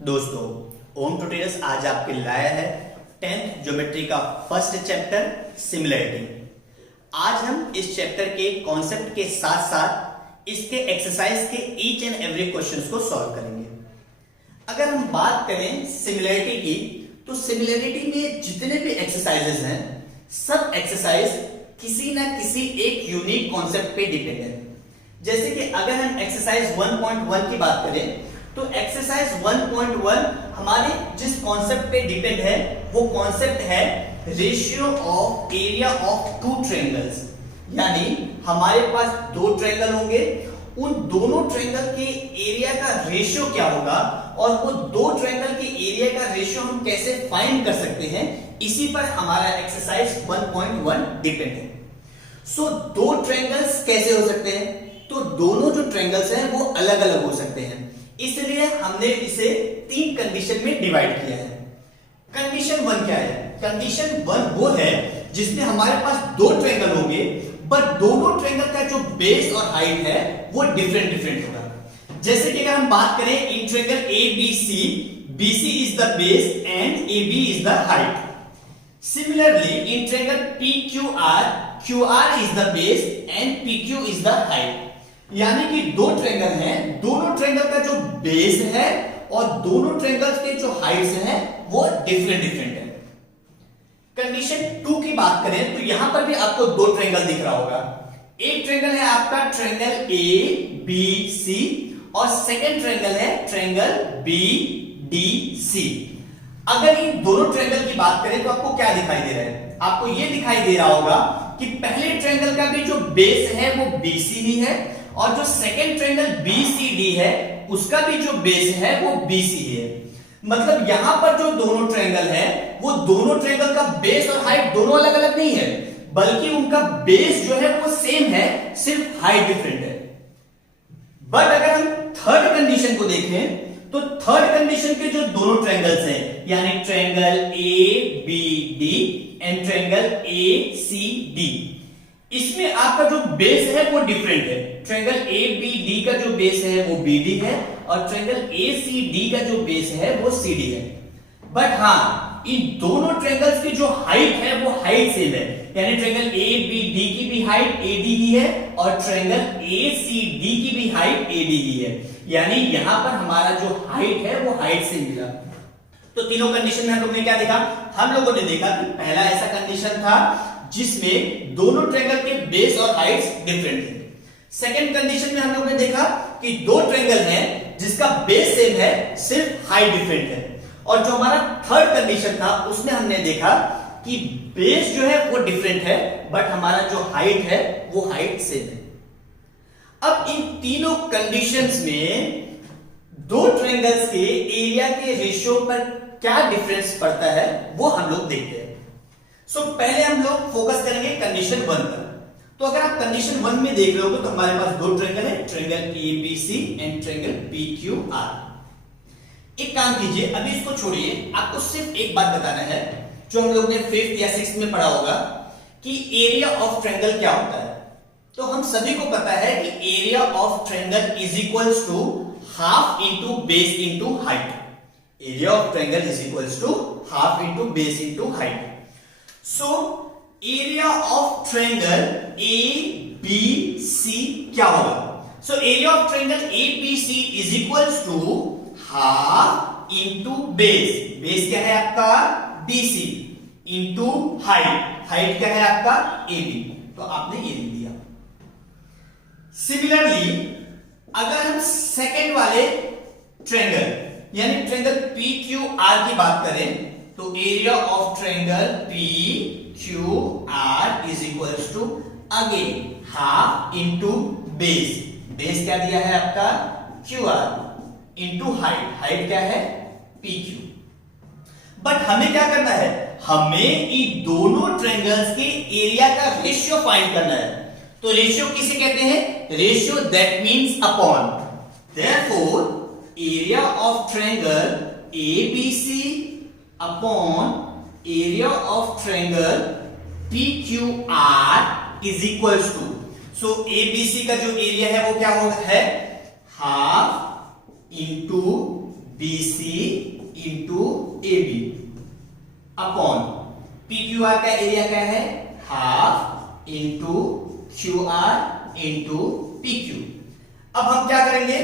दोस्तों, ओम ट्यूटोरियल्स आज आपके लाया है 10th ज्योमेट्री का फर्स्ट चैप्टर सिमिलरिटी। आज हम इस चैप्टर के कॉन्सेप्ट के साथ साथ इसके एक्सरसाइज के ईच एंड एवरी क्वेश्चंस को सॉल्व करेंगे। अगर हम बात करें सिमिलरिटी की, तो सिमिलरिटी में जितने भी एक्सरसाइजेस हैं, सब एक्सरसाइज किसी ना किसी एक यूनिक कॉन्सेप्ट पे डिपेंड है। जैसे कि अगर हम एक्सरसाइज 1.1 की बात करें, तो एक्सरसाइज 1.1 हमारे जिस कॉन्सेप्ट पे डिपेंड है वो कॉन्सेप्ट है ratio of area of two triangles. यानी हमारे पास दो ट्रायंगल होंगे, उन दोनों ट्रायंगल के एरिया का रेशियो क्या होगा और वो दो ट्रायंगल के एरिया का रेशियो हम कैसे फाइंड कर सकते हैं, इसी पर हमारा एक्सरसाइज 1.1 डिपेंड है। सो दो ट्रायंगल्स कैसे हो सकते हैं? तो दोनों जो ट्रायंगल्स हैं वो अलग अलग हो सकते हैं, इसलिए हमने इसे तीन कंडीशन में डिवाइड किया है। कंडीशन 1 क्या है? कंडीशन 1 वो है जिसमें हमारे पास दो ट्रायंगल होंगे, बट दोनों ट्रायंगल का जो बेस और हाइट है वो डिफरेंट होगा। जैसे कि अगर हम बात करें in triangle ABC, BC is the base and AB is the height. Similarly in triangle PQR, QR is the base and PQ is the height. यानी कि दो ट्रायंगल हैं, दोनों ट्रायंगल का जो बेस है और दोनों ट्रायंगल्स के जो हाइट्स हैं वो डिफरेंट है। कंडीशन 2 की बात करें तो यहां पर भी आपको दो ट्रायंगल दिख रहा होगा। एक ट्रायंगल है आपका ट्रायंगल ABC और सेकंड ट्रायंगल है ट्रायंगल BDC। अगर इन दोनों ट्रायंगल की बात करें तो आपको क्या दिखाई दे रहा है? आपको यह दिखाई दे रहा होगा कि पहले ट्रायंगल का भी जो बेस है वो BC ही है और जो सेकंड ट्रायंगल BCD है उसका भी जो बेस है वो BC है। मतलब यहां पर जो दोनों ट्रायंगल है वो दोनों ट्रायंगल का बेस और हाइट दोनों अलग अलग नहीं है, बल्कि उनका बेस जो है वो सेम है, सिर्फ हाइट डिफरेंट है। बट अगर हम थर्ड कंडीशन को देखें तो थर्ड कंडीशन के जो दोनों ट्रायंगल्स हैं, यानी triangle ABD and triangle ACD, इसमें आपका जो बेस है वो डिफरेंट है। ट्रायंगल ABD का जो बेस है वो BD है और ट्रायंगल ACD का जो बेस है वो CD है। बट हां, इन दोनों ट्रायंगल्स की जो हाइट है वो हाइट सेम है, यानी ट्रायंगल ABD की भी हाइट AD ही है और ट्रायंगल ACD की भी हाइट AD ही है। यानी यहां पर हमारा जो हाइट है वो हाइट से मिला। तो तीनों कंडीशन में हम लोग ने क्या देखा? हम लोगों ने देखा कि पहला ऐसा कंडीशन था जिसमें दोनों ट्रायंगल के बेस और हाइट्स डिफरेंट थे। सेकंड कंडीशन में हम लोग ने देखा कि दो ट्रायंगल हैं जिसका बेस सेम है, सिर्फ हाइट डिफरेंट है। और जो हमारा थर्ड कंडीशन था उसमें हमने देखा कि बेस जो है वो डिफरेंट है, बट हमारा जो हाइट है वो हाइट सेम है। अब इन तीनों कंडीशंस में दो ट्रायंगल्स के एरिया के रेशियो पर क्या डिफरेंस पड़ता है वो हम लोग देखते हैं। सो पहले हम लोग फोकस करेंगे कंडीशन 1 पर। तो अगर आप कंडीशन 1 में देख रहे हो तो हमारे पास दो ट्रायंगल है, triangle ABC and triangle PQR। एक काम कीजिए, अभी इसको छोड़िए, आपको सिर्फ एक बात बताना है जो हम लोग ने 5th या 6th में पढ़ा होगा कि एरिया ऑफ ट्रायंगल क्या होता है। तो हम सभी को पता है कि area of triangle is equals to half into base into height. Area of triangle is equals to half into base into height. So area of triangle ABC क्या होगा? So area of triangle ABC is equals to half into base. Base क्या है आपका? BC into height. Height क्या है आपका? AB। तो आपने ये लिख दिया। सिमिलरली अगर हम सेकेंड वाले ट्रायंगल यानी ट्रायंगल PQR की बात करें तो area of triangle PQR is equals to again half into base. Base क्या दिया है आपका? QR into height. हाइट क्या है? PQ। बट हमें क्या करना है? हमें इन दोनों ट्रायंगल्स के एरिया का रेशियो फाइंड करना है। तो रेशियो किसे कहते हैं? Ratio that means upon. Therefore area of triangle ABC upon area of triangle PQR is equals to, so ABC का जो एरिया है वो क्या है? Half into BC into AB upon PQR का एरिया क्या है, half into QR into PQ। अब हम क्या करेंगे,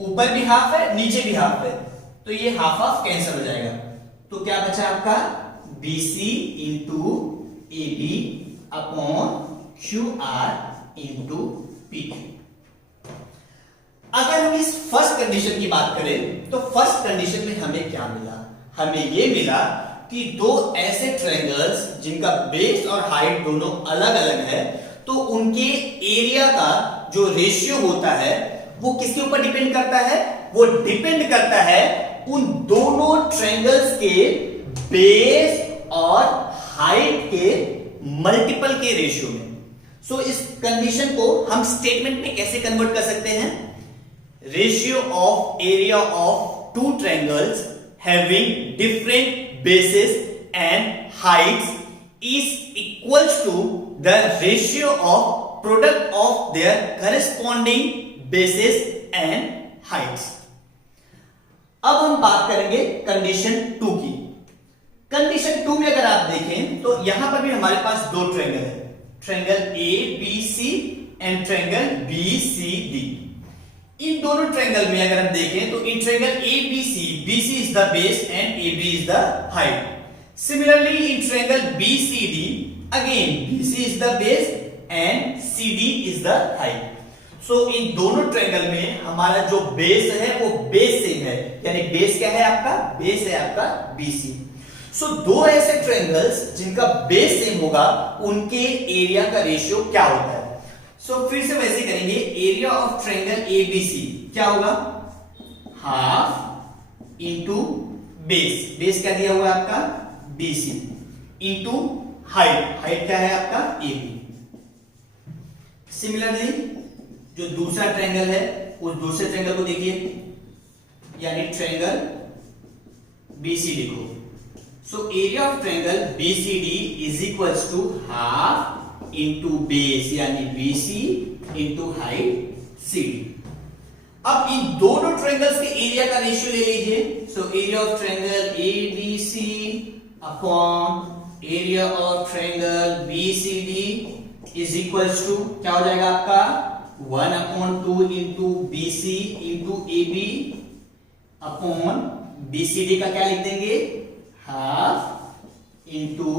ऊपर भी हाफ है नीचे भी हाफ है, तो ये हाफ हाफ कैंसिल हो जाएगा, तो क्या बचा आपका BC into AB upon QR into PQ। अगर हम इस फर्स्ट कंडीशन की बात करें तो फर्स्ट कंडीशन में हमें क्या मिला, हमें यह मिला कि दो ऐसे ट्रायंगल्स जिनका बेस और हाइट दोनों अलग अलग है, तो उनके एरिया का जो रेशियो होता है वो किसके ऊपर डिपेंड करता है, वो डिपेंड करता है उन दोनों ट्रायंगल्स के बेस और हाइट के मल्टीपल के रेशियो में। सो इस कंडीशन को हम स्टेटमेंट में कैसे कन्वर्ट कर सकते हैं, ratio of area of two triangles having different bases and heights is equals to the ratio of product of their corresponding bases and heights। अब हम बात करेंगे कंडीशन 2 की। कंडीशन 2 में अगर आप देखें तो यहां पर भी हमारे पास दो ट्रायंगल है, triangle ABC and triangle BCD। इन दोनों ट्रायंगल में अगर हम देखें तो in triangle ABC, BC is the base and AB is the height। Similarly in triangle BCD again BC is the base and CD is the height। So इन दोनों triangle में हमारा जो बेस है वो बेस सेम है, यानी base क्या है आपका, बेस है आपका BC। So दो ऐसे ट्रायंगल्स जिनका बेस सेम होगा उनके एरिया का रेशियो क्या होता है। सो फिर से वैसे करेंगे, एरिया ऑफ ट्रायंगल ABC क्या होगा, हाफ इंटू बेस, बेस क्या दिया हुआ है आपका BC इंटू हाइट, हाइट क्या है आपका AB। सिमिलरली जो दूसरा ट्रायंगल है उस दूसरे ट्रायंगल को देखिए, यानी ट्रायंगल BCD को। So area of triangle BCD is equals to half into base यानी BC इंटू हाइट CD। अब इन दोनों ट्रायंगल्स के एरिया का रेशियो ले लीजिए। So area of triangle ABC upon area of triangle BCD is equals to क्या हो जाएगा आपका 1/2 into BC into AB upon BCD का क्या लिख देंगे, half into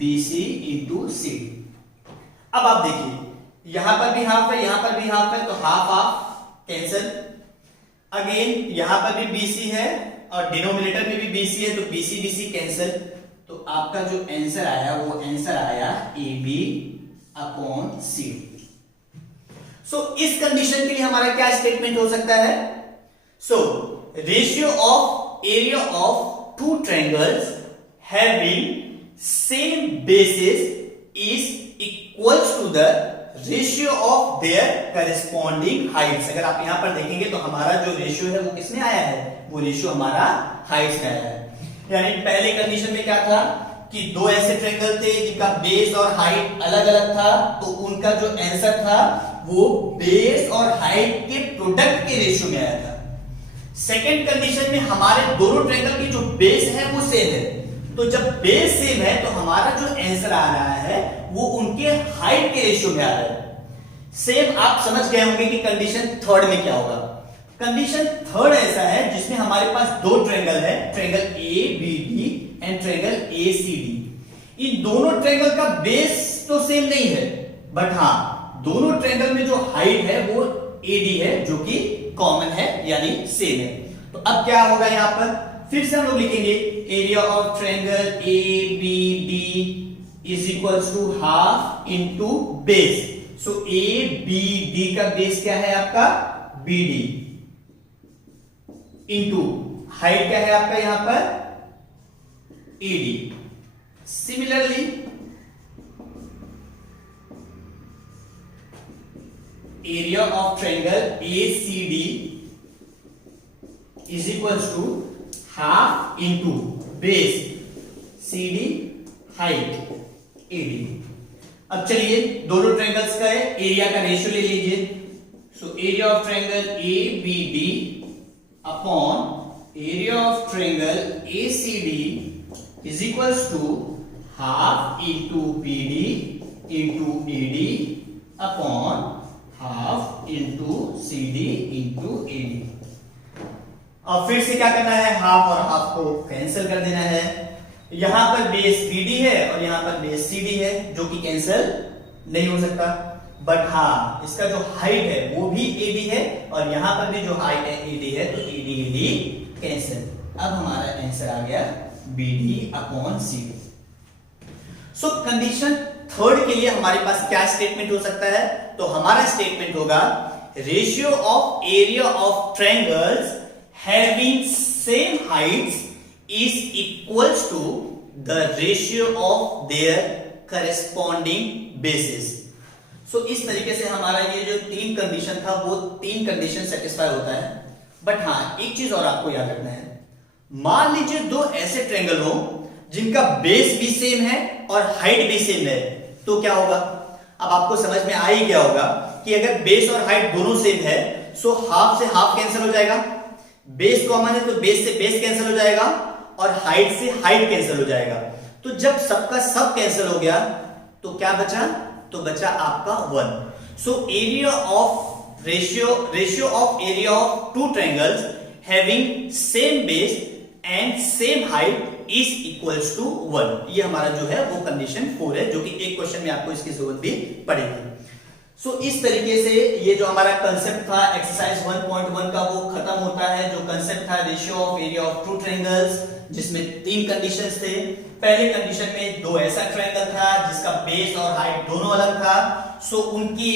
BC into CD। अब आप देखिए यहां पर भी हाफ है, यहां पर भी हाफ है, तो हाफ हाफ कैंसिल। अगेन यहां पर भी BC है और डिनोमिनेटर में भी BC है, तो BC BC कैंसिल। तो आपका जो आंसर आया वो आंसर आया AB अपॉन CD। सो इस कंडीशन के लिए हमारा क्या स्टेटमेंट हो सकता है, so ratio of area of two triangles having same bases is equals to the ratio of their corresponding heights. अगर आप यहां पर देखेंगे तो हमारा जो रेशियो है वो किसमें आया है, वो रेशियो हमारा हाइट्स में आया है। यानी पहले कंडीशन में क्या था कि दो ऐसे ट्रायंगल थे जिनका बेस और हाइट अलग अलग था, तो उनका जो आंसर था वो बेस और हाइट के प्रोडक्ट के रेशियो में आया था। सेकेंड कंडीशन में हमारे दोनों ट्रायंगल की जो बेस है वो सेम है, तो जब बेस सेम है तो हमारा जो आंसर आ रहा है वो उनके हाइट के रेशियो में आ रहा है। सेम आप समझ गए होंगे कि कंडीशन थर्ड में क्या होगा। कंडीशन थर्ड ऐसा है जिसमें हमारे पास दो ट्रायंगल है, triangle ABD and triangle ACD। इन दोनों ट्रायंगल का बेस तो सेम नहीं है, बट हां दोनों ट्रायंगल में जो हाइट है वो AD है, जो कि कॉमन है यानी सेम है। तो अब क्या होगा यहां पर, फिर से हम लोग लिखेंगे area of triangle ABD is equals to half into base. So ABD का बेस क्या है आपका BD इंटू हाइट क्या है आपका यहां पर AD। Similarly area of triangle ACD is equals to half into base CD height AD। अब चलिए दोनों ट्रायंगल्स का एरिया का रेशियो ले लीजिए। So area of triangle ABD upon area of triangle ACD is equals to half into BD into AD upon half into CD into AD। अब फिर से क्या करना है, हाफ और हाफ को कैंसिल कर देना है। यहां पर बेस BD है और यहां पर बेस CD है, जो कि कैंसिल नहीं हो सकता। बट हाँ, इसका जो हाइट है वो भी AD है और यहां पर भी जो हाइट है AD है, तो AD कैंसिल। अब हमारा आंसर आ गया BD अपॉन CD। सो कंडीशन थर्ड के लिए हमारे पास क्या स्टेटमेंट हो सकता है, तो हमारा स्टेटमेंट होगा ratio of area of triangles having same heights is equals to the ratio of their corresponding bases. So इस तरीके से हमारा ये जो तीन कंडीशन था वो तीन कंडीशन सेटिस्फाई होता है। बट हाँ, एक चीज और आपको याद रखना है, मान लीजिए दो ऐसे ट्रायंगल हो जिनका बेस भी सेम है और हाइट भी सेम है, तो क्या होगा। अब आपको समझ में आ ही गया होगा कि अगर बेस और हाइट दोनों सेम है, सो हाफ से हाफ कैंसिल हो जाएगा, बेस कॉमन है तो बेस से बेस कैंसिल हो जाएगा और हाइट से हाइट कैंसिल हो जाएगा। तो जब सबका सब कैंसिल हो गया तो क्या बचा, तो बचा आपका 1। So area of ratio of area of two triangles having same base and same height is equals to 1। ये हमारा जो है वो कंडीशन 4 है, जो कि एक क्वेश्चन में आपको इसकी जरूरत भी पड़ेगी। सो इस तरीके से ये जो हमारा कंसेप्ट था एक्सरसाइज 1.1 का वो खत्म होता है। जो कंसेप्ट था ratio of area of two triangles, जिसमें तीन कंडीशंस थे। पहले कंडीशन में दो ऐसा ट्रायंगल था जिसका बेस और हाइट दोनों अलग था, सो उनके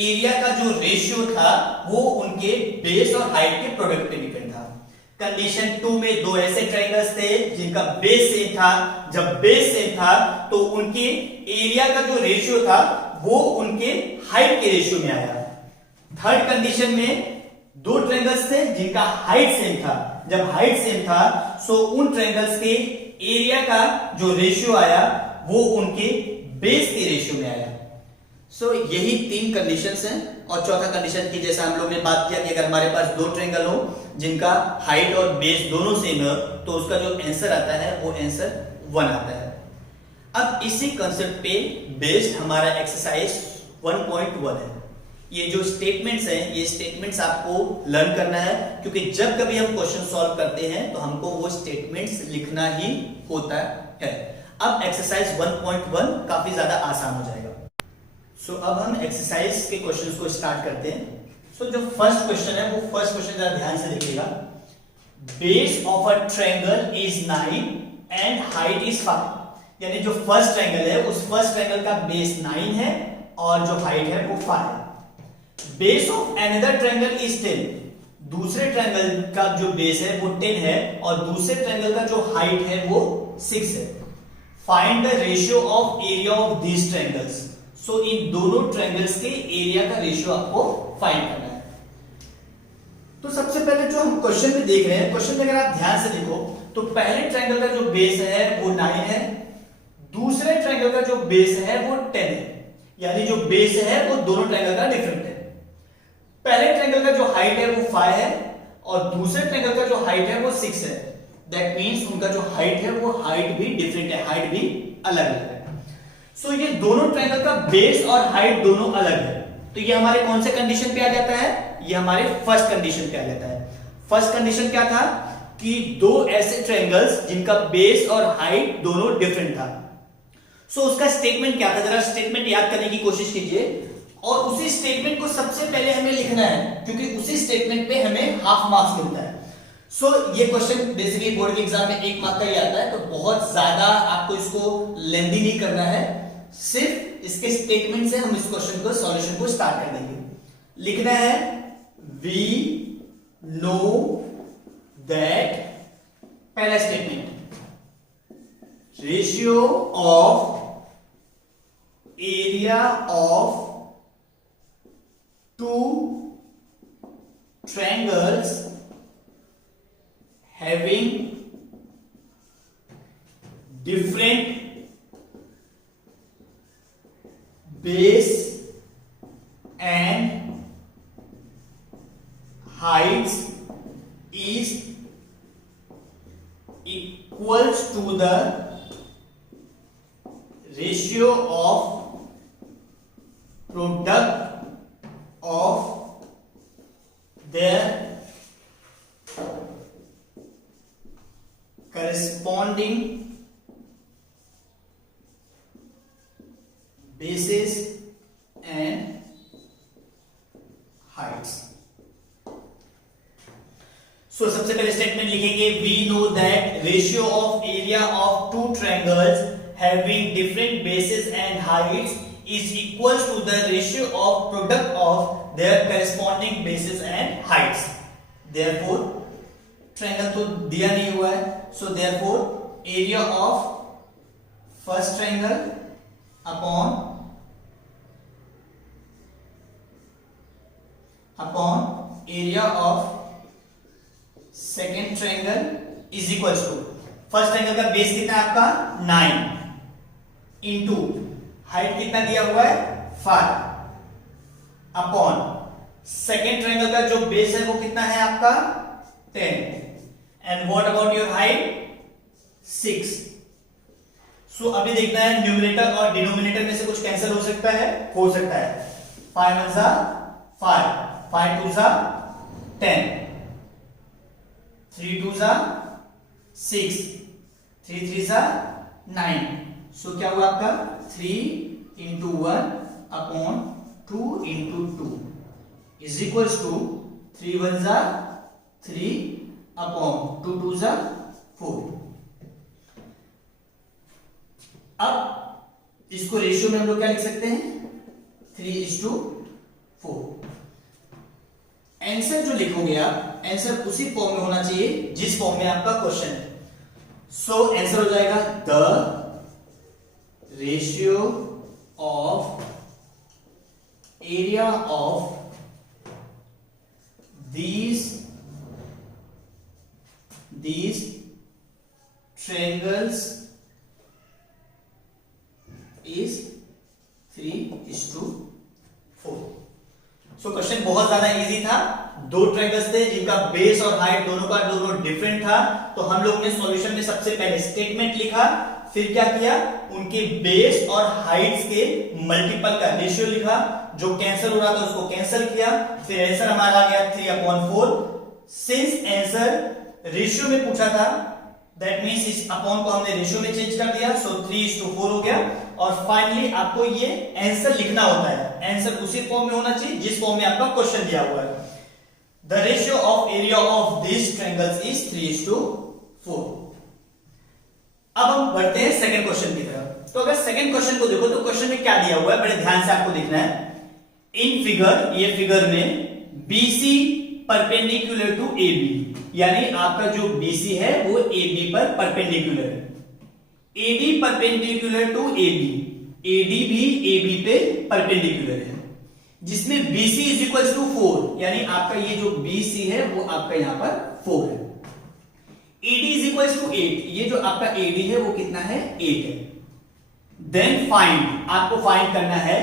एरिया का जो रेशियो था वो उनके बेस और हाइट के प्रोडक्ट पे डिपेंड था। कंडीशन 2 में दो ऐसे ट्रायंगल्स थे जिनका बेस सेम था, जब बेस सेम था तो उनके एरिया का जो रेशियो था वो उनके हाइट के रेशियो में आया। थर्ड कंडीशन में दो ट्रायंगल्स थे जिनका हाइट सेम था, जब हाइट सेम था सो उन ट्रायंगल्स के एरिया का जो रेशियो आया वो उनके बेस के रेशियो में आया। सो यही तीन कंडीशंस हैं। और चौथा कंडीशन की जैसा हम लोग ने बात किया कि अगर हमारे पास दो ट्रायंगल हो जिनका हाइट और बेस दोनों सेम है तो उसका जो आंसर आता है वो आंसर 1 आता है। अब इसी कंसेप्ट पे बेस्ड हमारा एक्सरसाइज 1.1 है। ये जो स्टेटमेंट्स हैं ये स्टेटमेंट्स आपको लर्न करना है, क्योंकि जब कभी हम क्वेश्चन सॉल्व करते हैं तो हमको वो स्टेटमेंट्स लिखना ही होता है। अब एक्सरसाइज 1.1 काफी ज्यादा आसान हो जाएगा। सो अब हम एक्सरसाइज के क्वेश्चंस को स्टार्ट करते हैं। सो जो फर्स्ट क्वेश्चन है वो फर्स्ट क्वेश्चन जरा ध्यान से देखिएगा। Base of a triangle is 9 and height is 5। यानी जो फर्स्ट ट्रायंगल है उस फर्स्ट ट्रायंगल का बेस 9 है और जो हाइट है वो 5 है। Base of another triangle is 10। दूसरे ट्रायंगल का जो बेस है वो 10 है और दूसरे ट्रायंगल का जो हाइट है वो 6 है। Find the ratio of area of these triangles. So इन दोनों ट्रायंगल्स के एरिया का रेशियो आपको फाइंड करना है। तो सबसे पहले जो हम क्वेश्चन में देख रहे हैं, क्वेश्चन में अगर आप ध्यान से देखो तो पहले ट्रायंगल का जो बेस है वो 9 है, दूसरे ट्रायंगल का जो बेस है वो 10 है। यानी जो बेस है वो दोनों ट्रायंगल का डिफरेंट है। पहले ट्रायंगल का जो हाइट है वो 5 है और दूसरे ट्रायंगल का जो हाइट है वो 6 है। दैट मींस उनका जो हाइट है वो हाइट भी डिफरेंट है, हाइट भी अलग अलग है। सो ये दोनों ट्रायंगल का बेस और हाइट दोनों अलग है, तो ये हमारे कौन से कंडीशन पे आ जाता है, ये हमारे फर्स्ट कंडीशन पे आ जाता है। फर्स्ट कंडीशन क्या था कि दो ऐसे ट्रायंगल्स जिनका बेस और हाइट दोनों डिफरेंट था। सो उसका स्टेटमेंट क्या था, जरा स्टेटमेंट याद करने की कोशिश कीजिए और उसी स्टेटमेंट को सबसे पहले हमें लिखना है, क्योंकि उसी स्टेटमेंट पे हमें हाफ मार्क्स मिलता है। सो ये क्वेश्चन बेसिकली बोर्ड के एग्जाम में 1 मार्क का ही आता है, तो बहुत ज्यादा आपको इसको लेंथी नहीं करना है, सिर्फ इसके स्टेटमेंट से हम इस क्वेश्चन को सॉल्यूशन को स्टार्ट कर देंगे। लिखना है वी नो दैट, पहला statement ratio of area of two triangles having different base and heights is equals to the ratio of product of their corresponding bases and heights. So सबसे पहले statement लिखेंगे, we know that ratio of area of two triangles having different bases and heights is equals to the ratio of product of their corresponding bases and heights. Therefore triangle तो दिया नहीं हुआ है, so therefore area of first triangle upon area of second triangle is equals to, first triangle का base कितना है आपका 9 into height कितना दिया हुआ है 5 अपॉन सेकेंड ट्रायंगल का जो बेस है वो कितना है आपका 10 and what about your height 6. सो अभी देखना है न्यूमरेटर और डिनोमिनेटर में से कुछ कैंसिल हो सकता है, 5 1 सा 5 5 2 सा 10 3 2 सा 6 3 3 सा 9. सो क्या हुआ आपका 3 into 1 upon 2 into 2 is equals to 3 1 सा 3 अपॉन 2 2 सा 4. अब इसको रेशियो में हम लोग क्या लिख सकते हैं 3:4. आंसर जो लिखोगे आप, आंसर उसी फॉर्म में होना चाहिए जिस फॉर्म में आपका क्वेश्चन है. सो आंसर हो जाएगा the ratio of area of these triangles is 3:4. So question बहुत ज्यादा इजी था. दो ट्रायंगल्स थे जिनका बेस और हाइट दोनों का दोनों डिफरेंट था. तो हम लोग ने सॉल्यूशन में सबसे पहले स्टेटमेंट लिखा, फिर क्या किया, उनके बेस और हाइट्स के मल्टीपल का रेशियो लिखा, जो कैंसिल हो रहा था उसको कैंसिल किया, फिर आंसर हमारा आ गया 3/4. सिंस आंसर रेशियो में पूछा था, दैट मींस इस अपॉन को हमने रेशियो में चेंज कर दिया, सो 3:4 हो गया. और फाइनली आपको ये आंसर लिखना होता है, आंसर उसी फॉर्म में होना चाहिए जिस फॉर्म में आपका क्वेश्चन दिया हुआ है. The ratio of area of this triangles is 3:4. अब हम बढ़ते हैं सेकंड क्वेश्चन की तरफ. तो अगर सेकंड क्वेश्चन को देखो तो क्वेश्चन में क्या दिया हुआ है, बड़े ध्यान से आपको देखना है. इन फिगर, ये फिगर में BC परपेंडिकुलर टू AB, यानी आपका जो BC है वो AB पर परपेंडिकुलर है. AD perpendicular to AB, AD भी AB पे परपेंडिकुलर है, जिसमें BC इज इक्वल टू 4, यानी आपका ये जो BC है वो आपका यहां पर 4 है. AD इज इक्वल टू 8, ये जो आपका AD है वो कितना है 8 है. देन फाइंड, आपको फाइंड करना है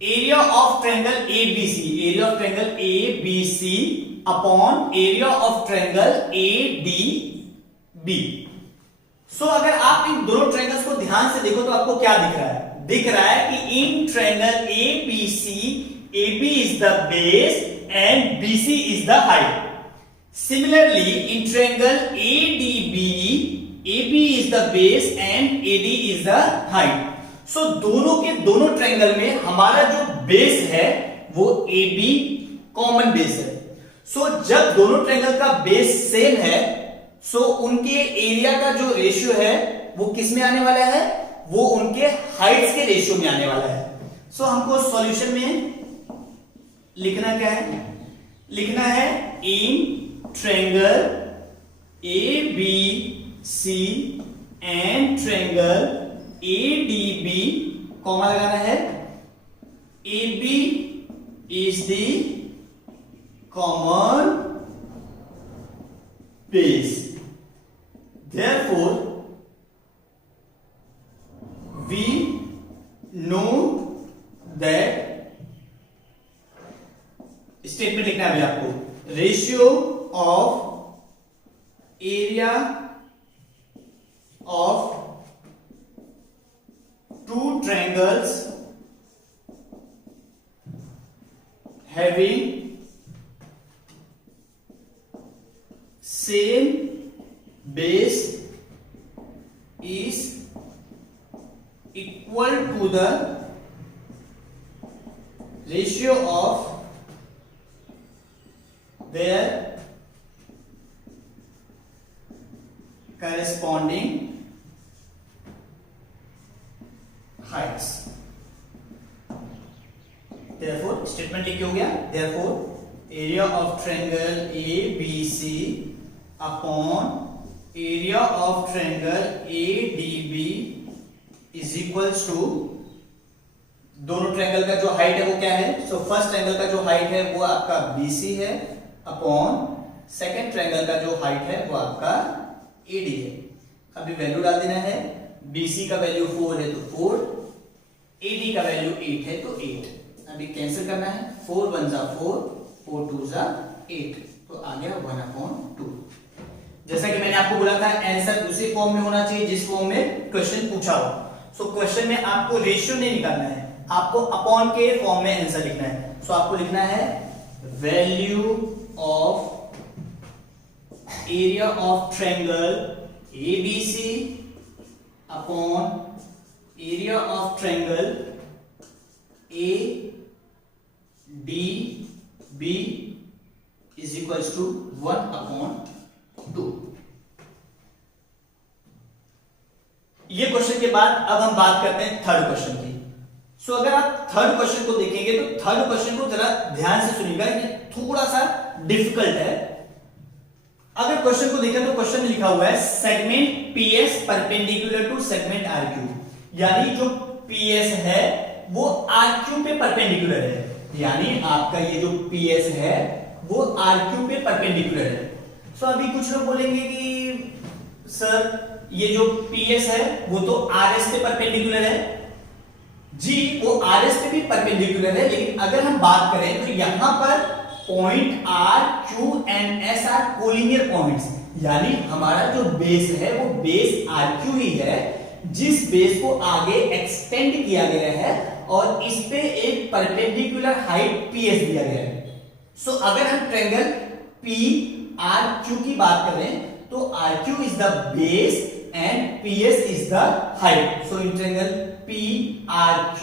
area of triangle ABC, area of triangle ABC upon area of triangle ADB. सो अगर आप इन दोनों ट्रायंगल्स को ध्यान से देखो तो आपको क्या दिख रहा है, दिख रहा है कि in triangle ABC, AB is the base and BC is the height. Similarly in triangle ADB, AB is the base and AD is the height. सो दोनों के दोनों ट्रायंगल में हमारा जो बेस है वो AB कॉमन बेस है. सो जब दोनों ट्रायंगल का बेस सेम है, सो उनके एरिया का जो रेशियो है वो किस में आने वाला है, वो उनके हाइट्स के रेशियो में आने वाला है. सो हमको सॉल्यूशन में लिखना क्या है, लिखना है in triangle ABC and triangle ADB, comma लगाना है, AB is the common base, therefore we know that, statement लिखना है अभी आपको, ratio of area of two triangles having same base is equal to the ratio of their corresponding heights. Therefore statement लिखे हो गया, therefore area of triangle ABC upon area of triangle ADB is equals to, दोनों triangle का जो height है वो क्या है, सो फर्स्ट ट्रायंगल का जो हाइट है वो आपका BC है अपॉन सेकंड ट्रायंगल का जो हाइट है वो आपका AD है। अभी वैल्यू डाल देना है, BC का वैल्यू 4 है तो 4, AD का वैल्यू 8 है तो 8। अभी कैंसिल करना है, 4 1 जा 4, 4 2 जा 8, तो आ गया 1/2। जैसा कि मैंने आपको बोला था आंसर उसी फॉर्म में होना चाहिए जिस फॉर्म में क्वेश्चन पूछा हो। सो क्वेश्चन में आपको रेशियो नहीं निकालना है, आपको अपॉन के फॉर्म में आंसर लिखना है। सो आपको लिखना है value of area of triangle ABC upon area of triangle ADB is equals to 1/2। ये क्वेश्चन के बाद अब हम बात करते हैं थर्ड क्वेश्चन की। सो अगर आप थर्ड क्वेश्चन को देखेंगे तो थर्ड क्वेश्चन को जरा ध्यान से सुनिएगा, ये थोड़ा सा डिफिकल्ट है। अगर क्वेश्चन को देखें तो क्वेश्चन में लिखा हुआ है segment PS perpendicular to segment RQ, यानी जो PS है वो RQ पे परपेंडिकुलर है, यानी आपका ये जो PS है वो RQ पे परपेंडिकुलर है। सो अभी कुछ लोग बोलेंगे कि सर ये जो PS है वो तो RS पे परपेंडिकुलर है। जी, वो RS पे भी परपेंडिकुलर है, लेकिन अगर हम बात करें तो यहां पर point R, Q and S are collinear points, यानी हमारा जो बेस है वो बेस RQ ही है, जिस बेस को आगे एक्सटेंड किया गया है और इस पे एक परपेंडिकुलर हाइट PS दिया गया है। सो अगर हम ट्रायंगल PRQ की बात करें तो RQ is the base and PS is the height. So in triangle PRQ,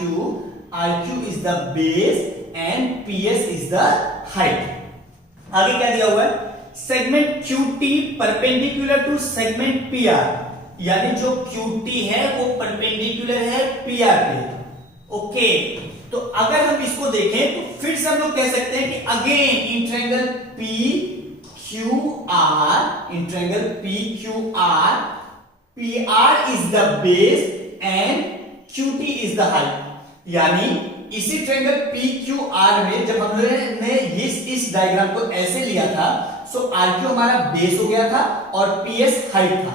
RQ is the base and PS is the height. आगे क्या दिया हुआ है, segment QT perpendicular to segment PR, यानी जो QT है वो परपेंडिकुलर है PR पे। ओके, तो अगर हम इसको देखें तो फिर से हम लोग कह सकते हैं कि again in triangle PQR, in triangle PQR, PR is the base and QT is the height, यानी इसी ट्रायंगल PQR में जब हमने इस डायग्राम को ऐसे लिया था, सो RQ हमारा बेस हो गया था और PS हाइट था।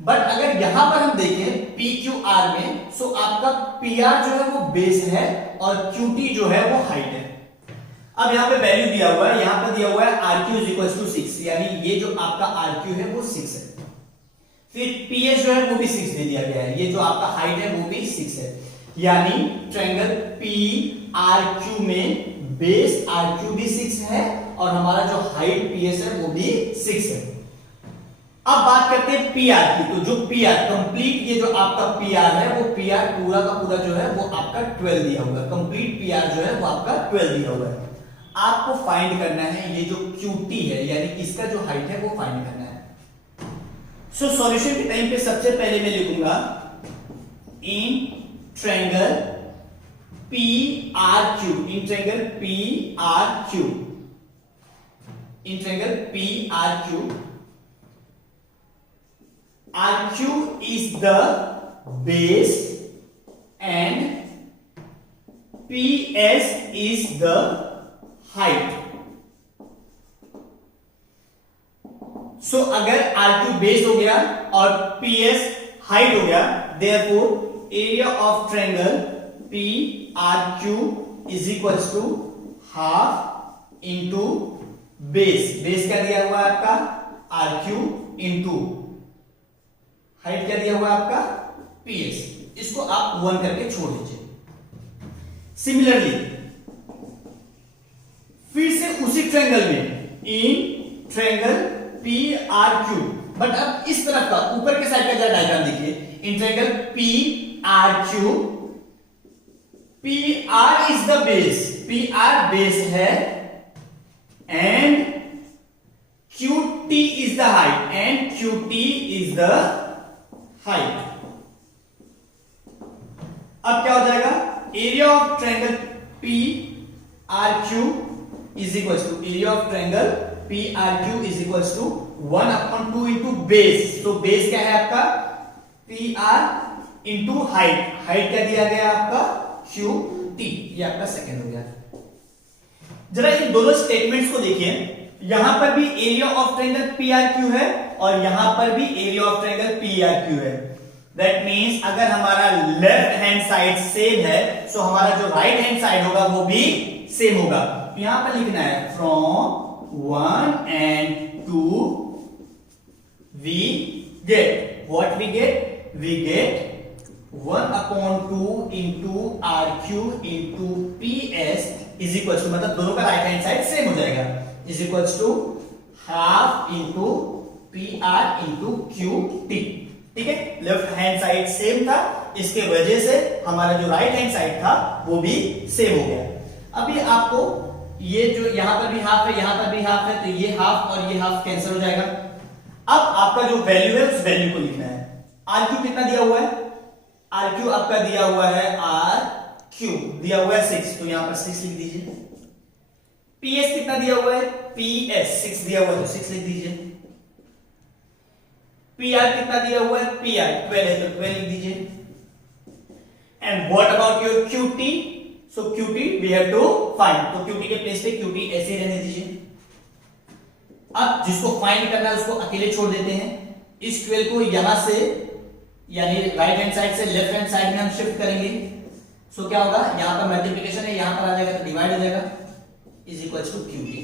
बट अगर यहां पर हम देखें PQR में, सो आपका PR जो है वो बेस है और QT जो है वो हाइट है। अब यहां पे वैल्यू दिया हुआ है, यहां पर दिया हुआ है RQ इज इक्वल टू 6, यानी ये जो आपका RQ है वो 6 है। फिर PS जो है वो भी 6 दे दिया गया है, ये जो आपका हाइट है वो भी 6 है, यानी ट्रायंगल PRQ में बेस RQ भी 6 है और हमारा जो हाइट PS है वो भी 6 है। अब बात करते हैं PR की, तो जो PR कंप्लीट, ये जो आपका PR है वो PR पूरा का पूरा जो है वो आपका 12 दिया हुआ है, कंप्लीट PR जो है वो आपका 12 दिया हुआ है। आपको फाइंड करना है ये जो QT है, यानी इसका जो हाइट है वो फाइंड करना है। सो सॉल्यूशन के टाइम पे सबसे पहले मैं लिखूंगा इन triangle PRQ, in triangle PRQ, in triangle PRQ, RQ is the base and PS is the height. So अगर RQ बेस हो गया और PS हाइट हो गया, therefore area of triangle PRQ is equals to half into base. Base क्या दिया हुआ है आपका RQ into हाइट क्या दिया हुआ है आपका PS, इसको आप 1 करके छोड़ दीजिए। सिमिलरली फिर से उसी ट्रायंगल में इन ट्रायंगल PRQ, बट अब इस तरफ का ऊपर के साइड का जरा डायग्राम देखिए। In triangle PRQ, PR is the base, PR base है and QT is the height, and QT is the height. अब क्या हो जाएगा, area of triangle PRQ is equal to area of triangle PRQ is equal to 1/2 into base. तो base क्या है आपका PR into height, height क्या दिया गया आपका QT, ये आपका सेकेंड हो गया। जरा इन दोनों स्टेटमेंट्स को देखिए, यहां पर भी एरिया ऑफ ट्रायंगल PRQ है और यहां पर भी एरिया ऑफ ट्रायंगल PRQ है। दैट मींस अगर हमारा लेफ्ट हैंड साइड सेम है तो हमारा जो राइट हैंड साइड होगा वो भी सेम होगा। यहां पर लिखना है from 1 and 2 we get what we get 1/2 into RQ into PS is equal to, मतलब दोनों का राइट हैंड साइड सेम हो जाएगा, is equal to half into PR into QT। ठीक है, लेफ्ट हैंड साइड सेम था, इसके वजह से हमारा जो राइट हैंड साइड था वो भी सेम हो गया। अभी आपको ये जो यहां पर भी हाफ है, यहां पर भी हाफ है, तो ये हाफ और ये हाफ कैंसिल हो जाएगा। अब आपका जो वैल्यू है उस वैल्यू को लिखना है। RQ कितना दिया हुआ है, RQ आपका दिया हुआ है RQ दिया हुआ है 6, तो यहां पर 6 लिख दीजिए। PS कितना दिया हुआ है, PS 6 दिया हुआ है तो 6 लिख दीजिए। PR कितना दिया हुआ है, PR 12 है तो 12 लिख दीजिए। And what about your QT, so QT we have to find, तो QT के प्लेस पे QT ऐसे रहने दीजिए। अब जिसको फाइंड करना है उसको अकेले छोड़ देते हैं। इस 12 को यहां से यानी राइट हैंड साइड से लेफ्ट हैंड साइड में हम शिफ्ट करेंगे। सो क्या होगा, यहां पर मल्टीप्लिकेशन है, यहां पर आ जाएगा तो डिवाइड हो जाएगा, इज इक्वल टू QT।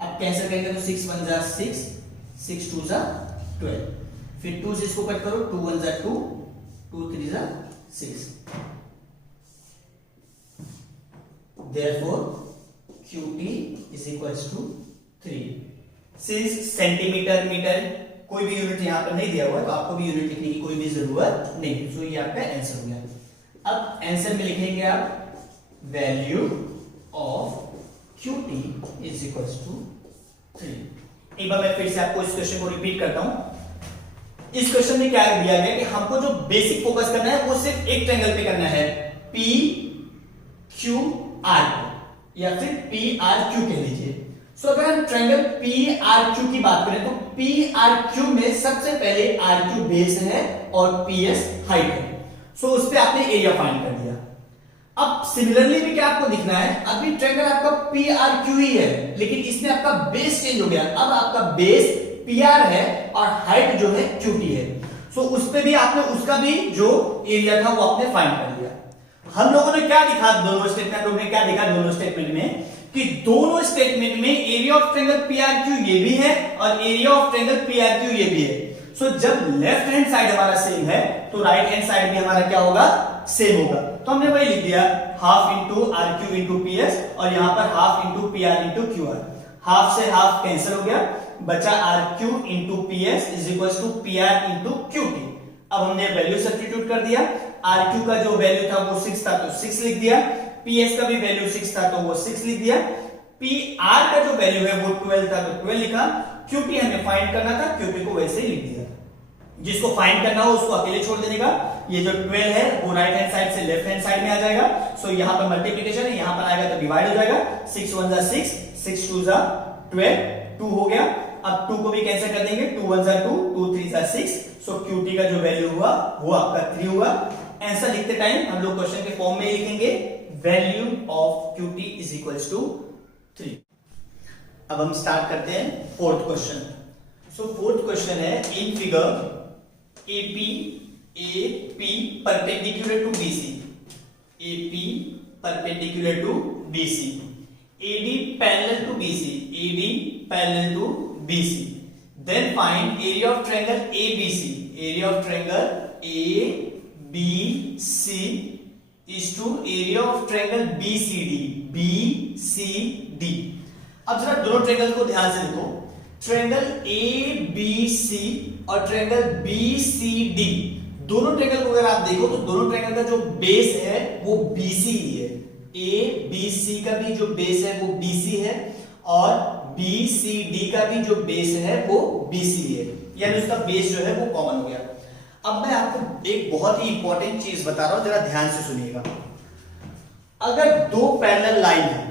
अब कैंसिल करेंगे तो 6 1 जा 6, 6 2 जा 12, फिर 2 से इसको कट करो, 2 1 जा 2, 2 3 जा 6। Therefore QT is equals to 3। Since centimetre metre कोई भी यूनिट यहां पर नहीं दिया हुआ है तो आपको भी यूनिट लिखने की कोई भी जरूरत नहीं, सो ये आपका आंसर हो गया। अब आंसर में लिखेंगे आप value of QT is equals to 3। एक बार मैं फिर से आपको इस क्वेश्चन को रिपीट करता हूं। इस क्वेश्चन में क्या दिया गया कि हमको जो बेसिक फोकस करना है वो सिर्फ एक ट्रायंगल पे करना है, PQR या फिर PRQ कह लीजिए। सो अगर हम ट्रायंगल PRQ की बात करें तो PRQ में सबसे पहले RQ बेस है और PS हाइट है। सो उस पे आपने एरिया फाइंड कर दिया। अब सिमिलरली भी क्या आपको दिखना है, अभी ट्रायंगल आपका PRQ ही है लेकिन इसमें आपका बेस चेंज हो गया। अब आपका बेस PR है और हाइट जो है QT है। सो उस पे भी आपने उसका भी जो एरिया था वो आपने फाइंड कर लिया। हम लोगों ने क्या दिखा दोनों स्टेटमेंट, लोगों ने क्या देखा दोनों स्टेटमेंट में कि दोनों स्टेटमेंट में एरिया ऑफ ट्रायंगल PRQ ये भी है और एरिया ऑफ ट्रायंगल PRQ ये भी है। सो जब लेफ्ट हैंड साइड हमारा सेम है तो राइट हैंड साइड भी हमारा क्या होगा, सेम होगा। तो हमने वही लिख दिया, half into RQ into PS और यहां पर half into PR into QR। Half से हाफ कैंसिल हो गया, बचा RQ into PS is equal to PR into QT। अब हमने वैल्यू सब्स्टिट्यूट कर दिया। RQ का जो वैल्यू था वो 6 था तो 6 लिख दिया, PS का भी वैल्यू 6 था तो वो 6 लिख दिया, PR का जो वैल्यू है वो 12 था तो 12 लिखा, QT हमें फाइंड करना था, QT को वैसे ही लिख दिया। जिसको फाइंड करना हो उसको अकेले छोड़ देने का। ये जो 12 है वो राइट हैंड साइड से लेफ्ट हैंड साइड में आ जाएगा। सो यहां पर मल्टीप्लिकेशन है, यहां पर आएगा तो डिवाइड हो जाएगा, 6 1 जा 6, 6 2 जा 12, 2 हो गया। अब 2 को भी कैंसिल कर देंगे, 2 1 जा 2, 2 3 जा 6। सो QT का जो वैल्यू हुआ वो आपका 3 हुआ। आंसर लिखते टाइम हम लोग क्वेश्चन के फॉर्म में ही लिखेंगे, value of QT is equals to 3। अब हम स्टार्ट करते हैं fourth question. So fourth question है, in figure AP perpendicular to BC, AP perpendicular to BC, AD parallel to BC, AD parallel to BC, then find area of triangle ABC, area of triangle ABC is to area of triangle BCD, BCD. अब जरा दोनों triangle को ध्यान से देखो, triangle ABC और triangle BCD, दोनों triangle को अगर आप देखो तो दोनों ट्रायंगल का जो बेस है वो बीसी ही है। ए बी सी का भी जो बेस है वो बीसी है और बी सी डी का भी जो बेस है वो बीसी है, यानी उसका बेस जो है वो कॉमन हो गया। अब मैं आपको एक बहुत ही इंपॉर्टेंट चीज बता रहा हूं, जरा ध्यान से सुनिएगा। अगर दो पैरेलल लाइन है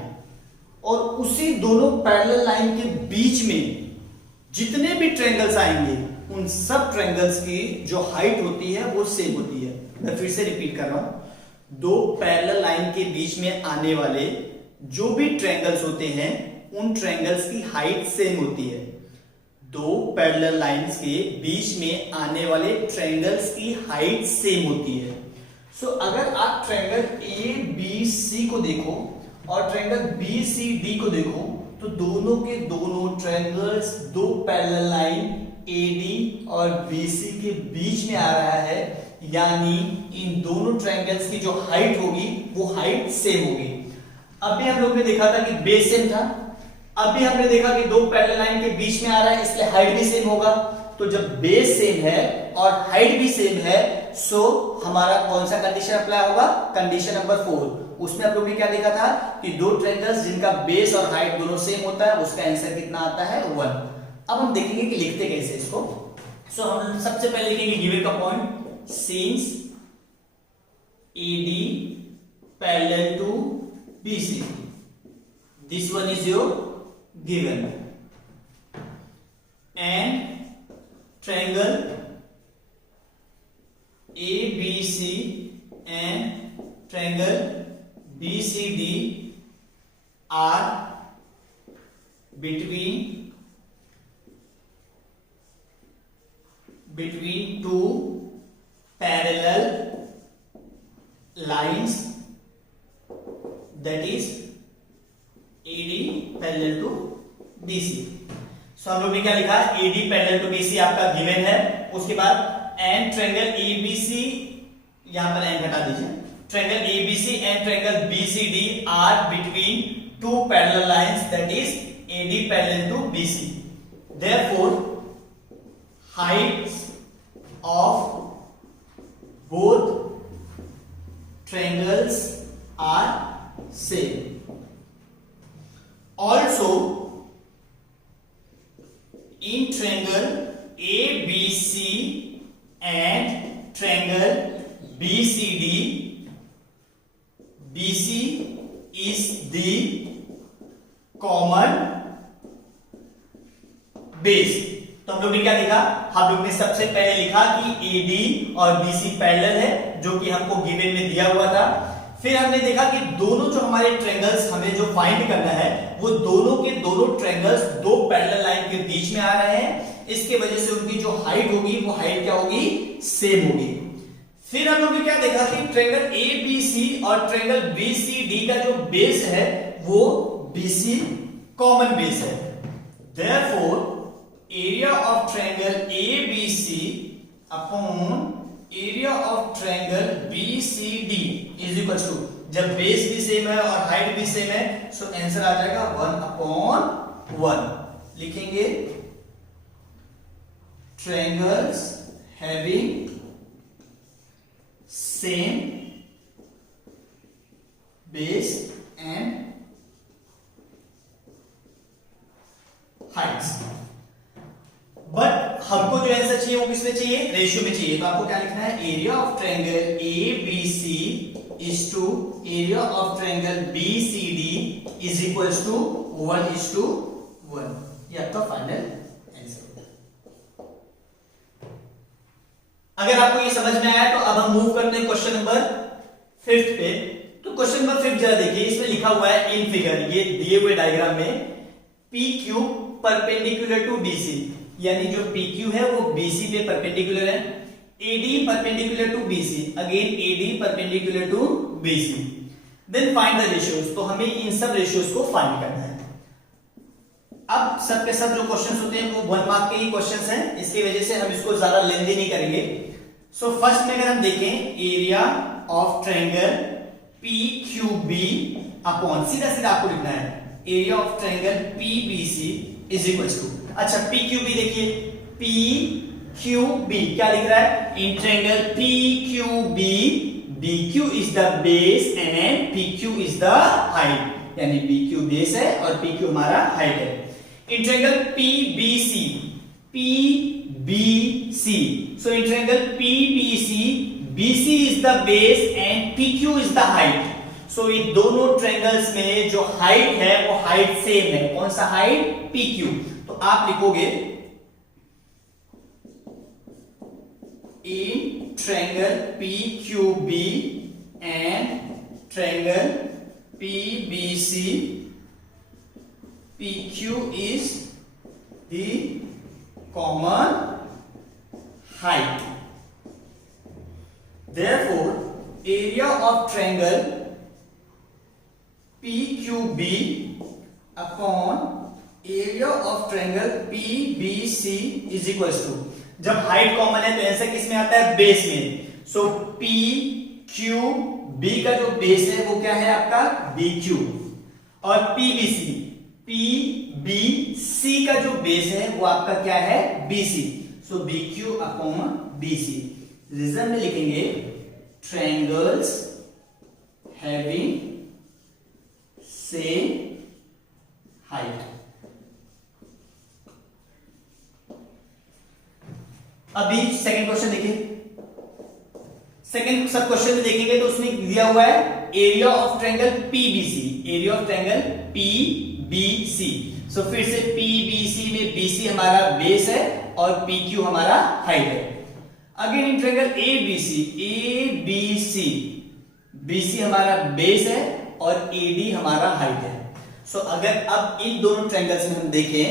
और उसी दोनों पैरेलल लाइन के बीच में जितने भी ट्रायंगल्स आएंगे उन सब ट्रायंगल्स की जो हाइट होती है वो सेम होती है। मैं फिर से रिपीट कर रहा हूं, दो पैरेलल लाइन के बीच में आने वाले जो भी ट्रायंगल्स होते हैं उन ट्रायंगल्स की हाइट सेम होती है। दो पैरेलल लाइंस के बीच में आने वाले ट्रायंगल्स की हाइट सेम होती है। सो अगर आप ट्रायंगल ए बी सी को देखो और ट्रायंगल बी सी डी को देखो तो दोनों के दोनों ट्रायंगल्स दो पैरेलल लाइन एडी और बीसी के बीच में आ रहा है, यानी इन दोनों ट्रायंगल्स की जो हाइट होगी वो हाइट सेम होगी। अभी हम लोग ने देखा था कि बेस सेम था, अभी हमने देखा कि दो पैरेलल लाइन के बीच में आ रहा है इसलिए हाइट भी सेम होगा। तो जब बेस सेम है और हाइट भी सेम है सो हमारा कौन सा कंडीशन अप्लाई होगा, कंडीशन नंबर 4। उसमें हम लोग ने क्या देखा था कि दो ट्रायंगल्स जिनका बेस और हाइट दोनों सेम होता है उसका आंसर कितना आता है 1। अब हम देखेंगे कि लिखते कैसे इसको। सो हम सबसे पहले लिखेंगे गिवन का point, since AD parallel to BC, this one is your given, and triangle ABC and triangle BCD are between two parallel lines, that is AD parallel to BC। सो हम लोग ने क्या लिखा, AD पैरेलल टू BC आपका given है। उसके बाद and triangle ABC, यहां पर एंड हटा दीजिए, triangle ABC and triangle BCD are between two parallel lines, that is AD parallel to BC। Therefore heights of both triangles are same. Also in triangle ABC and triangle BCD, BC is the common base। तो हम लोग ने क्या लिखा, हम लोग ने सबसे पहले लिखा कि AD और BC पैरेलल है जो कि हमको गिवन में दिया हुआ था। फिर हमने देखा कि दोनों जो हमारे ट्रायंगल्स हमें जो फाइंड करना है वो दोनों के दोनों ट्रायंगल्स दो पैरेलल लाइन के बीच में आ रहे हैं, इसके वजह से उनकी जो हाइट होगी वो हाइट क्या होगी, सेम होगी। फिर हम लोग ने क्या देखा कि ट्रायंगल ABC और ट्रायंगल BCD का जो बेस है वो BC कॉमन बेस है। Therefore area of triangle ABC upon area of triangle BCD is equal to, जब बेस भी सेम है और हाइट भी सेम है सो आंसर आ जाएगा 1/1। लिखेंगे triangles having same base and Heights. But हमको जो आंसर चाहिए वो किसमें चाहिए, रेशियो में चाहिए। तो आपको क्या लिखना है, area of triangle ABC is to area of triangle BCD is equals to 1:1। ये आपका फाइनल आंसर। अगर आपको ये समझ में आया तो अब हम मूव करते हैं क्वेश्चन नंबर 5 पे। तो क्वेश्चन नंबर 5 जरा देखिए, इसमें लिखा हुआ है इन फिगर, ये दिए हुए डायग्राम में PQ परपेंडिकुलर टू BC, यानी जो PQ है वो BC पे परपेंडिकुलर है, AD perpendicular to BC, again AD perpendicular to BC। Then find the ratios. तो हमें इन सब रेशियोज को फाइंड करना है। अब सब के सब जो क्वेश्चंस होते हैं वो 1 मार्क के ही क्वेश्चंस हैं, इसकी वजह से हम इसको ज्यादा लेंथी नहीं करेंगे। सो फर्स्ट में अगर हम देखें एरिया ऑफ ट्रायंगल PQB अपॉन, सीधा सीधा आपको लिखना है area of triangle PBC is equals to, अच्छा PQB देखिए, PQB क्या लिख रहा है, in triangle PQB BQ is the base and PQ is the height, यानी BQ बेस है और PQ हमारा हाइट है। In triangle PBC so in triangle PBC BC is the base and PQ is the height. So इन दोनों triangles में जो height है वो हाइट सेम है, कौन सा हाइट, PQ। तो आप लिखोगे इन triangle PQB and triangle PBC PQ is the common height. Therefore, area of triangle PQB upon area of triangle PBC is equals to, जब हाइट कॉमन है तो आंसर किस में आता है, बेस में। सो PQB का जो बेस है वो क्या है आपका BQ, और PBC का जो बेस है वो आपका क्या है, BC। सो BQ अपॉन BC। रीजन में लिखेंगे ट्रायंगल्स हैविंग सेम हाइट। अभी सेकंड क्वेश्चन देखिए, सेकंड सब क्वेश्चन में देखेंगे तो उसमें दिया हुआ है area of triangle PBC, area of triangle PBC। सो फिर से PBC में BC हमारा बेस है और PQ हमारा हाइट है। Again in triangle ABC BC हमारा बेस है और AD हमारा हाइट है। सो अगर अब इन दोनों ट्रायंगल्स में हम देखें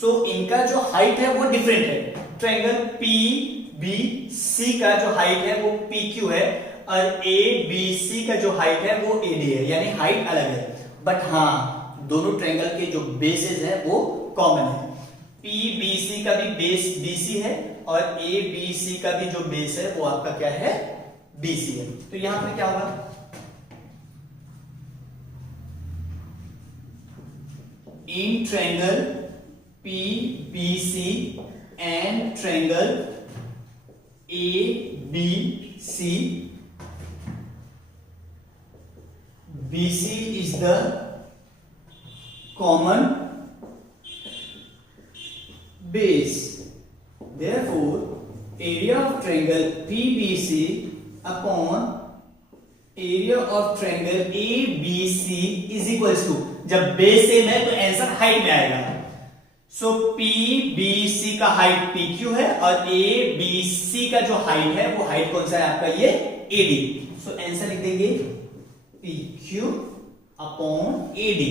सो इनका जो हाइट है वो डिफरेंट है। ट्रायंगल PBC का जो हाइट है वो PQ है और ABC का जो हाइट है वो AD है, यानी हाइट अलग है। बट हाँ, दोनों ट्रायंगल के जो बेसेस है वो कॉमन है। PBC का भी बेस BC है और ABC का भी जो बेस है वो आपका क्या है, BC है। तो यहां पे क्या होगा, इन triangle PBC and triangle ABC, BC is the common base. Therefore, area of triangle PBC upon area of triangle ABC is equals to, जब बेस सेम है तो आंसर हाइट में आएगा। सो PBC का हाइट PQ है और ABC का जो हाइट है वो हाइट कौन सा है आपका, ये AD। सो आंसर लिख देंगे PQ अपॉन AD।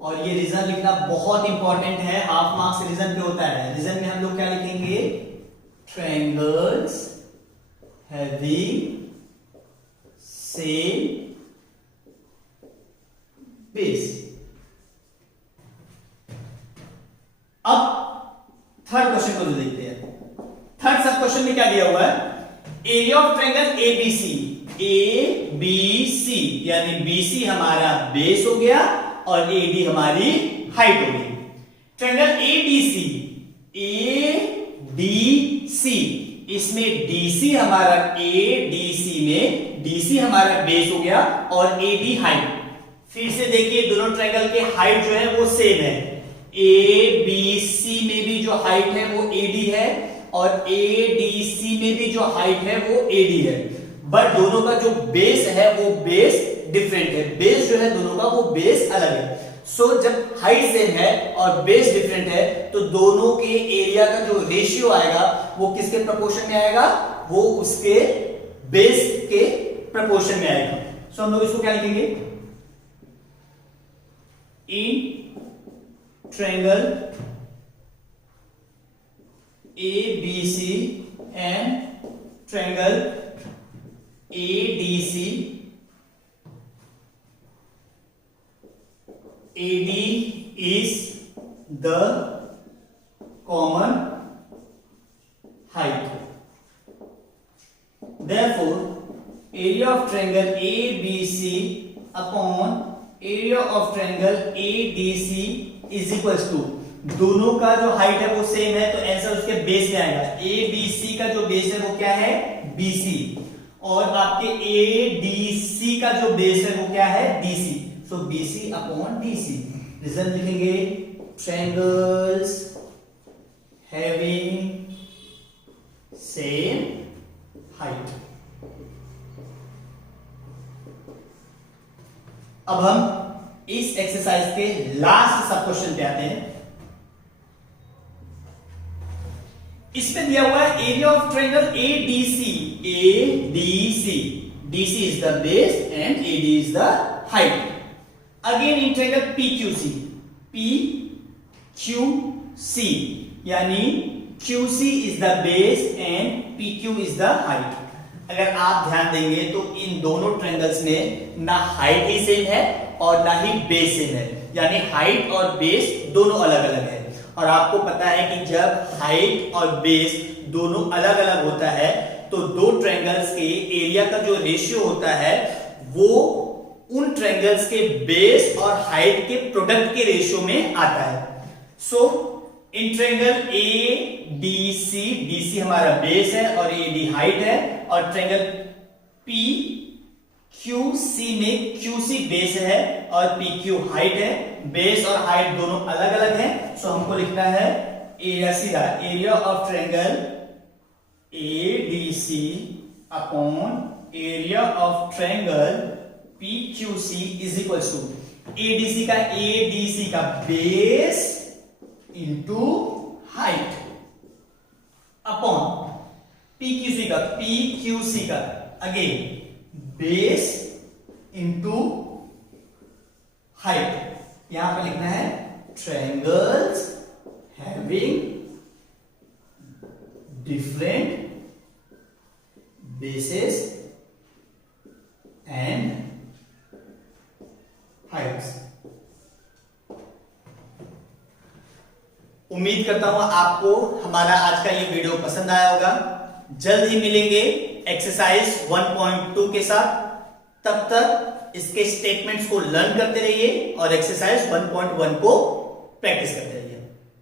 और ये रीजन लिखना बहुत इंपॉर्टेंट है, हाफ मार्क्स रीजन पे होता है। रीजन में हम लोग क्या लिखेंगे, ट्रायंगल्स हैविंग सेम बेस। अब थर्ड क्वेश्चन को देखते हैं। थर्ड सब क्वेश्चन में क्या दिया हुआ है, एरिया ऑफ ट्रायंगल ABC यानी BC हमारा बेस हो गया और AD हमारी हाइट हो गई। ट्रायंगल ADC इसमें DC हमारा DC हमारा बेस हो गया और AD हाइट। फिर से देखिए दोनों ट्रायंगल के हाइट जो है वो सेम है। ABC में भी जो हाइट है वो AD है और ADC में भी जो हाइट है वो AD है, बट दोनों का जो बेस है वो बेस डिफरेंट है। बेस जो है दोनों का वो बेस अलग है। सो जब हाइट सेम है और बेस डिफरेंट है तो दोनों के एरिया का जो रेशियो आएगा वो किसके प्रोपोर्शन में आएगा, वो उसके बेस के प्रोपोर्शन में आएगा। सो हम लोग इसको क्या लिखेंगे, इन triangle ABC and triangle ADC, AD is the common height. Therefore, area of triangle ABC upon area of triangle ADC is equals to, दोनों का जो हाइट है वो सेम है तो आंसर उसके बेस में आएगा। ABC का जो बेस है वो क्या है, BC, और आपके ADC का जो बेस है वो क्या है, DC। सो BC अपॉन DC। रीजन लिखेंगे, ट्रायंगल्स हैविंग सेम हाइट। अब हम इस एक्सरसाइज के लास्ट सब क्वेश्चन पे आते हैं। इसमें दिया हुआ है area of triangle ADC। ADC, DC is the base and AD is the height. Again in triangle PQC, PQC यानी QC is the base and PQ is the height। अगर आप ध्यान देंगे तो इन दोनों ट्रायंगल्स में ना हाइट ही सेम है और ना ही बेस सेम है, यानी हाइट और बेस दोनों अलग अलग है। और आपको पता है कि जब हाइट और बेस दोनों अलग अलग होता है तो दो ट्रायंगल्स के एरिया का जो रेशियो होता है वो उन ट्रायंगल्स के बेस और हाइट के प्रोडक्ट के रेशियो में आता है। सो इन ट्रायंगल ADC, DC हमारा बेस है और AD हाइट है, और ट्रायंगल PQC में QC बेस है और PQ हाइट है। बेस और हाइट दोनों अलग अलग हैं, सो हमको लिखना है एरिया, सीधा area of triangle ADC upon area of triangle PQC is equals to ADC का base into height upon PQC का अगेन बेस इंटू हाइट। यहां पे लिखना है triangles having different bases and heights. उम्मीद करता हूं आपको हमारा आज का ये वीडियो पसंद आया होगा। जल्द ही मिलेंगे एक्सरसाइज 1.2 के साथ। तब तक इसके स्टेटमेंट्स को लर्न करते रहिए और एक्सरसाइज 1.1 को प्रैक्टिस करते रहिए।